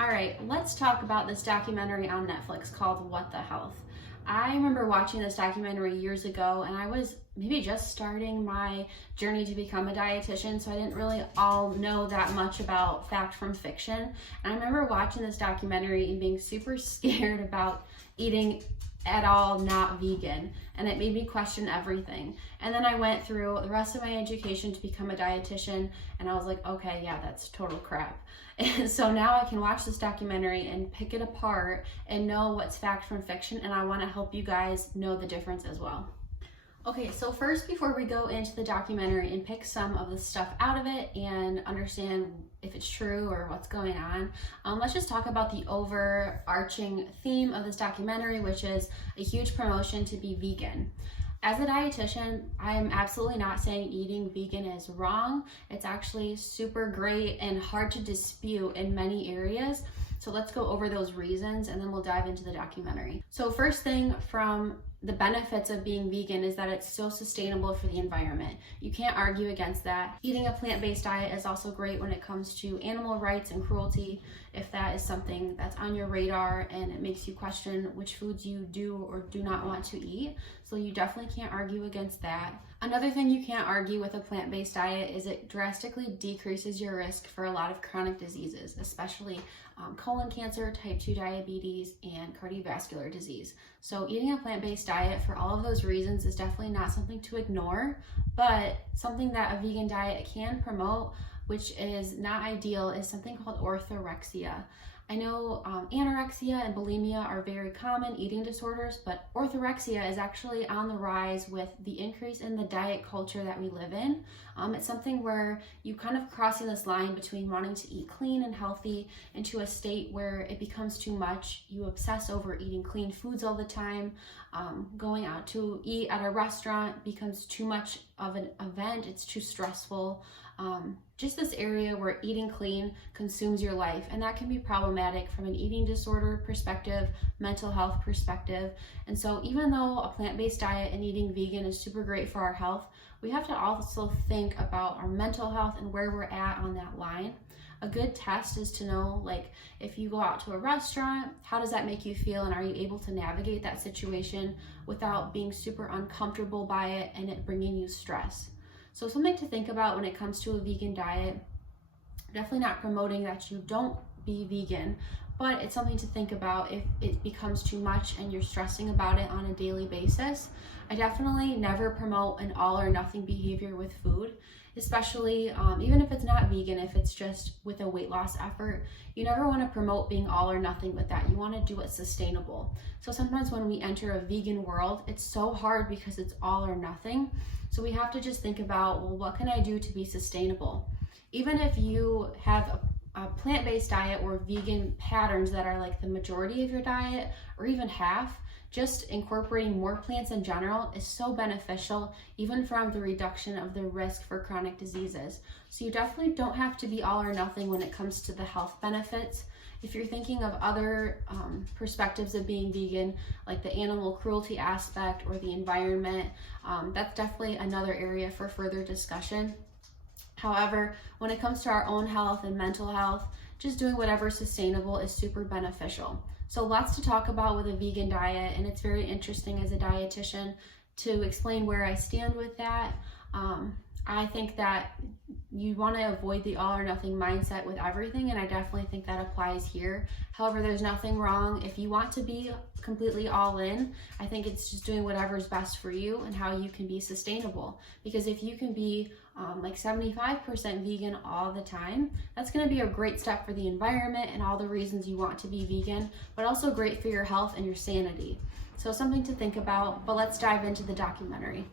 All right, let's talk about this documentary on Netflix called What the Health. I remember watching this documentary years ago, and I was maybe just starting my journey to become a dietitian, so I didn't really all know that much about fact from fiction. And I remember watching this documentary and being super scared about eating at all not vegan, and it made me question everything. And then I went through the rest of my education to become a dietitian, and I was like, okay, yeah, that's total crap. And so now I can watch this documentary and pick it apart and know what's fact from fiction, and I want to help you guys know the difference as well. Okay, so first, before we go into the documentary and pick some of the stuff out of it and understand if it's true or what's going on, let's just talk about the overarching theme of this documentary, which is a huge promotion to be vegan. As a dietitian, I am absolutely not saying eating vegan is wrong. It's actually super great and hard to dispute in many areas. So let's go over those reasons and then we'll dive into the documentary. So first thing from the benefits of being vegan is that it's so sustainable for the environment. You can't argue against that. Eating a plant-based diet is also great when it comes to animal rights and cruelty, if that is something that's on your radar and it makes you question which foods you do or do not want to eat. So you definitely can't argue against that. Another thing you can't argue with a plant-based diet is it drastically decreases your risk for a lot of chronic diseases, especially colon cancer, type 2 diabetes, and cardiovascular disease. So eating a plant-based diet for all of those reasons is definitely not something to ignore, but something that a vegan diet can promote, which is not ideal, is something called orthorexia. I know anorexia and bulimia are very common eating disorders, but orthorexia is actually on the rise with the increase in the diet culture that we live in. It's something where you kind of crossing this line between wanting to eat clean and healthy into a state where it becomes too much. You obsess over eating clean foods all the time. Going out to eat at a restaurant becomes too much of an event. It's too stressful. Just this area where eating clean consumes your life, and that can be problematic from an eating disorder perspective, mental health perspective. And so even though a plant-based diet and eating vegan is super great for our health, we have to also think about our mental health and where we're at on that line. A good test is to know, like, if you go out to a restaurant, how does that make you feel, and are you able to navigate that situation without being super uncomfortable by it and it bringing you stress? So something to think about when it comes to a vegan diet. Definitely not promoting that you don't be vegan, but it's something to think about if it becomes too much and you're stressing about it on a daily basis. I definitely never promote an all or nothing behavior with food, especially even if it's not vegan, if it's just with a weight loss effort. You never want to promote being all or nothing with that. You want to do it sustainable. So sometimes when we enter a vegan world, it's so hard because it's all or nothing. So we have to just think about, well, what can I do to be sustainable? Even if you have a plant-based diet or vegan patterns that are like the majority of your diet or even half, just incorporating more plants in general is so beneficial, even from the reduction of the risk for chronic diseases. So you definitely don't have to be all or nothing when it comes to the health benefits. If you're thinking of other perspectives of being vegan, like the animal cruelty aspect or the environment, that's definitely another area for further discussion. However, when it comes to our own health and mental health, just doing whatever is sustainable is super beneficial. So lots to talk about with a vegan diet, and it's very interesting as a dietitian to explain where I stand with that. I think that you want to avoid the all or nothing mindset with everything, and I definitely think that applies here. However, there's nothing wrong if you want to be completely all in. I think it's just doing whatever is best for you and how you can be sustainable. Because if you can be like 75% vegan all the time, that's going to be a great step for the environment and all the reasons you want to be vegan, but also great for your health and your sanity. So something to think about, but let's dive into the documentary.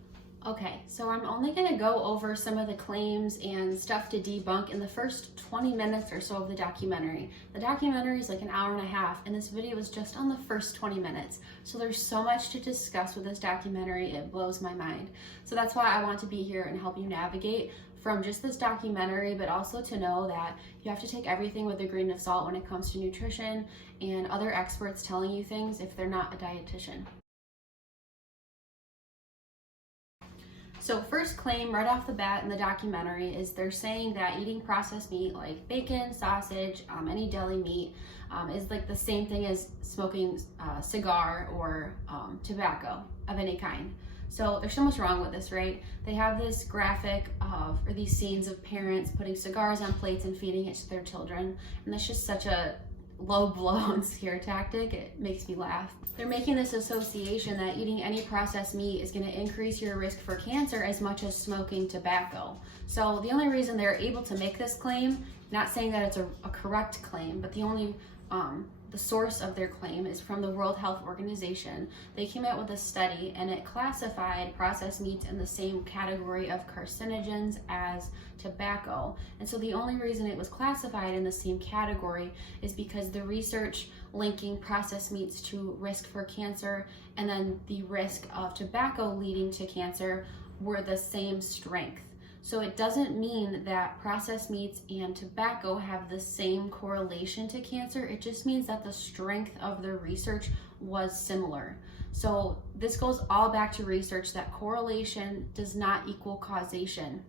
Okay, so I'm only going to go over some of the claims and stuff to debunk in the first 20 minutes or so of the documentary. The documentary is like an hour and a half, and this video is just on the first 20 minutes. So there's so much to discuss with this documentary, it blows my mind. So that's why I want to be here and help you navigate from just this documentary, but also to know that you have to take everything with a grain of salt when it comes to nutrition and other experts telling you things if they're not a dietitian. So first claim right off the bat in the documentary is they're saying that eating processed meat like bacon, sausage, any deli meat is like the same thing as smoking a cigar or tobacco of any kind. So there's so much wrong with this, right? They have this graphic or these scenes of parents putting cigars on plates and feeding it to their children, and that's just such a low blow and scare tactic. It makes me laugh. They're making this association that eating any processed meat is going to increase your risk for cancer as much as smoking tobacco. So the only reason they're able to make this claim, not saying that it's a correct claim, but the source of their claim is from the World Health Organization. They came out with a study and it classified processed meats in the same category of carcinogens as tobacco. And so the only reason it was classified in the same category is because the research linking processed meats to risk for cancer and then the risk of tobacco leading to cancer were the same strength. So it doesn't mean that processed meats and tobacco have the same correlation to cancer. It just means that the strength of the research was similar. So this goes all back to research that correlation does not equal causation.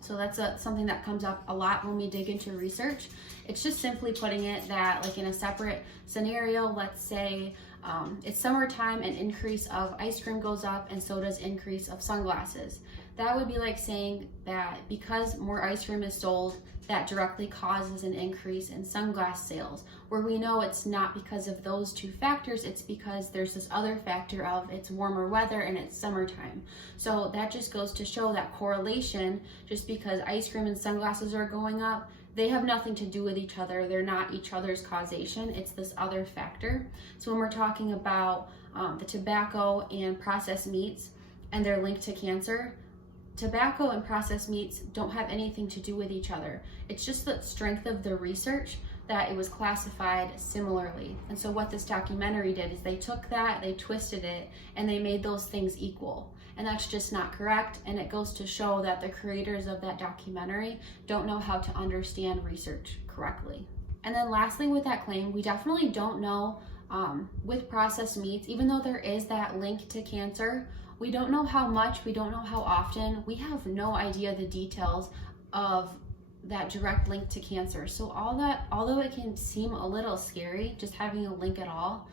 So that's something that comes up a lot when we dig into research. It's just simply putting it that, like in a separate scenario, let's say it's summertime and increase of ice cream goes up and so does increase of sunglasses. That would be like saying that because more ice cream is sold, that directly causes an increase in sunglass sales, where we know it's not because of those two factors, it's because there's this other factor of it's warmer weather and it's summertime. So that just goes to show that correlation, just because ice cream and sunglasses are going up, they have nothing to do with each other. They're not each other's causation. It's this other factor. So when we're talking about the tobacco and processed meats and their link to cancer, tobacco and processed meats don't have anything to do with each other. It's just the strength of the research that it was classified similarly. And so what this documentary did is they took that, they twisted it, and they made those things equal. And that's just not correct. And it goes to show that the creators of that documentary don't know how to understand research correctly. And then lastly, with that claim, we definitely don't know with processed meats, even though there is that link to cancer, we don't know how much, we don't know how often, we have no idea the details of that direct link to cancer. So all that, although it can seem a little scary, just having a link at all,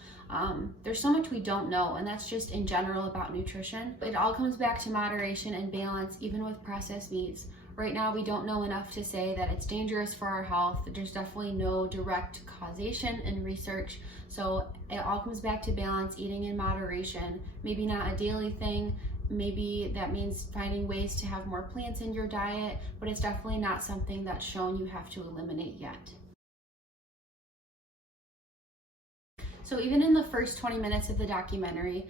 there's so much we don't know, and that's just in general about nutrition. It all comes back to moderation and balance, even with processed meats. Right now, we don't know enough to say that it's dangerous for our health. There's definitely no direct causation in research. So it all comes back to balance, eating in moderation, maybe not a daily thing. Maybe that means finding ways to have more plants in your diet, but it's definitely not something that's shown you have to eliminate yet. So even in the first 20 minutes of the documentary,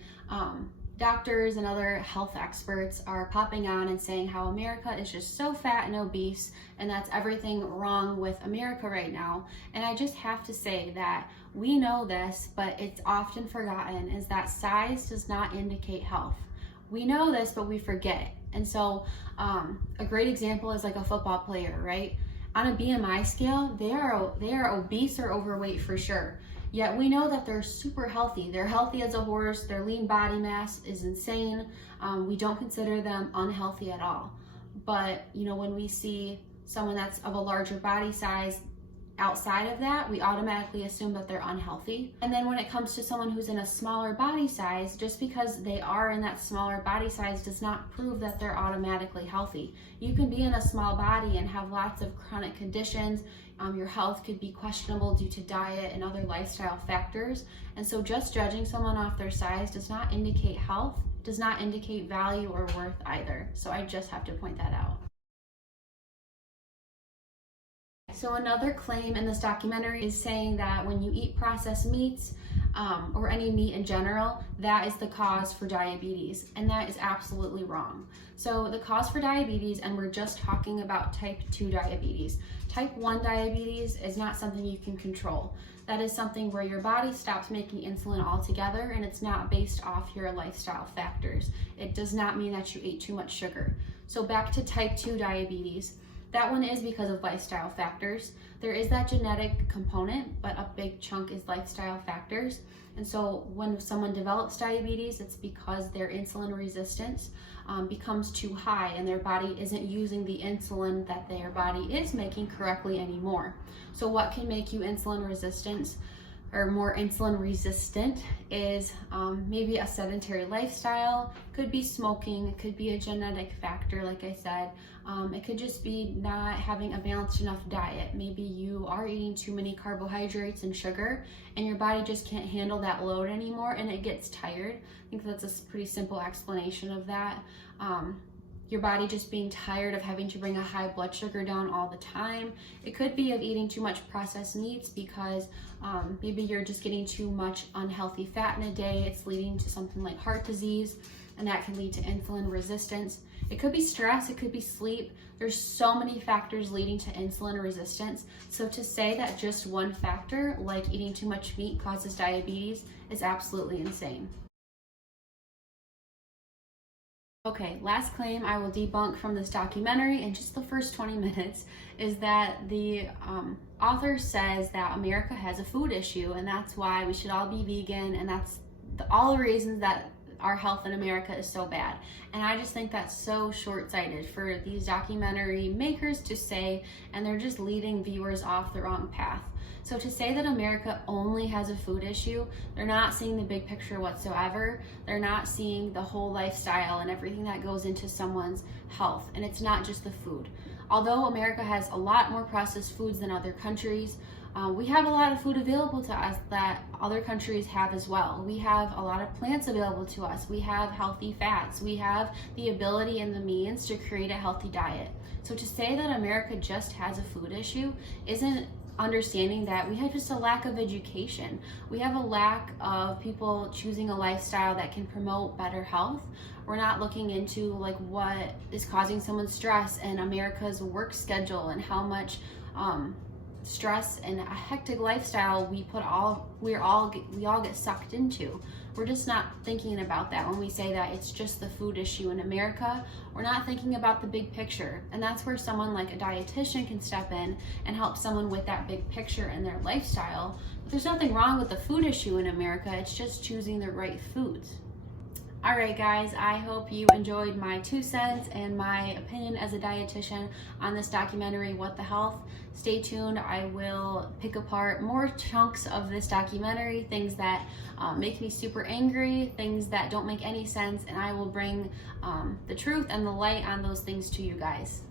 doctors and other health experts are popping on and saying how America is just so fat and obese, and that's everything wrong with America right now. And I just have to say that we know this, but it's often forgotten, is that size does not indicate health. We know this, but we forget. And so a great example is like a football player, right? On a BMI scale, they are obese or overweight for sure. Yet we know that they're super healthy. They're healthy as a horse. Their lean body mass is insane. We don't consider them unhealthy at all. But when we see someone that's of a larger body size outside of that, we automatically assume that they're unhealthy. And then when it comes to someone who's in a smaller body size, just because they are in that smaller body size does not prove that they're automatically healthy. You can be in a small body and have lots of chronic conditions. Your health could be questionable due to diet and other lifestyle factors. And so just judging someone off their size does not indicate health, does not indicate value or worth either. So I just have to point that out. So another claim in this documentary is saying that when you eat processed meats or any meat in general, that is the cause for diabetes, and that is absolutely wrong. So the cause for diabetes, and we're just talking about type 2 diabetes. Type 1 diabetes is not something you can control. That is something where your body stops making insulin altogether, and it's not based off your lifestyle factors. It does not mean that you ate too much sugar. So back to type 2 diabetes. That one is because of lifestyle factors. there is that genetic component, but a big chunk is lifestyle factors. And so when someone develops diabetes, it's because their insulin resistance becomes too high and their body isn't using the insulin that their body is making correctly anymore. So what can make you insulin resistant or more insulin resistant is maybe a sedentary lifestyle, could be smoking, it could be a genetic factor, like I said. It could just be not having a balanced enough diet. Maybe you are eating too many carbohydrates and sugar and your body just can't handle that load anymore and it gets tired. I think that's a pretty simple explanation of that. Your body just being tired of having to bring a high blood sugar down all the time. It could be of eating too much processed meats because maybe you're just getting too much unhealthy fat in a day. It's leading to something like heart disease, and that can lead to insulin resistance. It could be stress, it could be sleep. There's so many factors leading to insulin resistance. So to say that just one factor, like eating too much meat, causes diabetes is absolutely insane. Okay, last claim I will debunk from this documentary in just the first 20 minutes is that the author says that America has a food issue and that's why we should all be vegan, and that's all the reasons that our health in America is so bad. And I just think that's so short-sighted for these documentary makers to say, and they're just leading viewers off the wrong path. So to say that America only has a food issue, they're not seeing the big picture whatsoever. They're not seeing the whole lifestyle and everything that goes into someone's health. And it's not just the food. Although America has a lot more processed foods than other countries, we have a lot of food available to us that other countries have as well. We have a lot of plants available to us. We have healthy fats. We have the ability and the means to create a healthy diet. So to say that America just has a food issue isn't understanding that we have just a lack of education. We have a lack of people choosing a lifestyle that can promote better health. We're not looking into like what is causing someone stress and America's work schedule and how much stress and a hectic lifestyle we all get sucked into. We're just not thinking about that when we say that it's just the food issue in America. We're not thinking about the big picture, and that's where someone like a dietitian can step in and help someone with that big picture in their lifestyle. But there's nothing wrong with the food issue in America. It's just choosing the right foods. All right, guys, I hope you enjoyed my 2 cents and my opinion as a dietitian on this documentary, What the Health. Stay tuned. I will pick apart more chunks of this documentary, things that make me super angry, things that don't make any sense, and I will bring the truth and the light on those things to you guys.